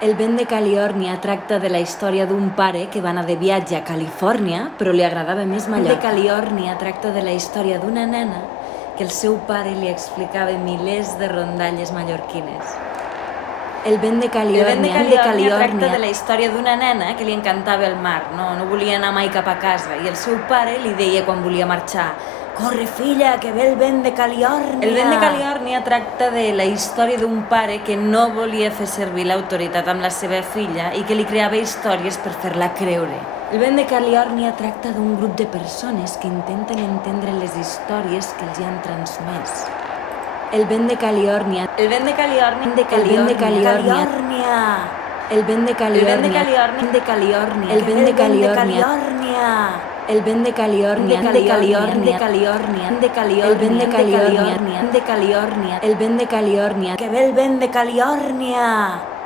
El vent de California tracta de la història d'un pare que va anar de viatge a Califòrnia, però li agradava més Mallorca. El vent de California tracta de la història d'una nena que el seu pare li explicava milers de rondalles mallorquines. El vent de California tracta de la història d'una nena que li encantava el mar, no volia anar mai cap a casa, i el seu pare li deia quan volia marxar: «Corre, filla, que ve el vent de California!» El vent de California tracta de la història d'un pare que no volia fer servir l'autoritat amb la seva filla i que li creava històries per fer-la creure. El vent de California tracta d'un grup de persones que intenten entendre les històries que els han transmès. El vent de California. El vent de California. El vent de California. El vent de California. El vent de California. El vent de California. El vent de California. El vent de California. El vent de California. El vent de California. El vent de California. Que ve el vent de California.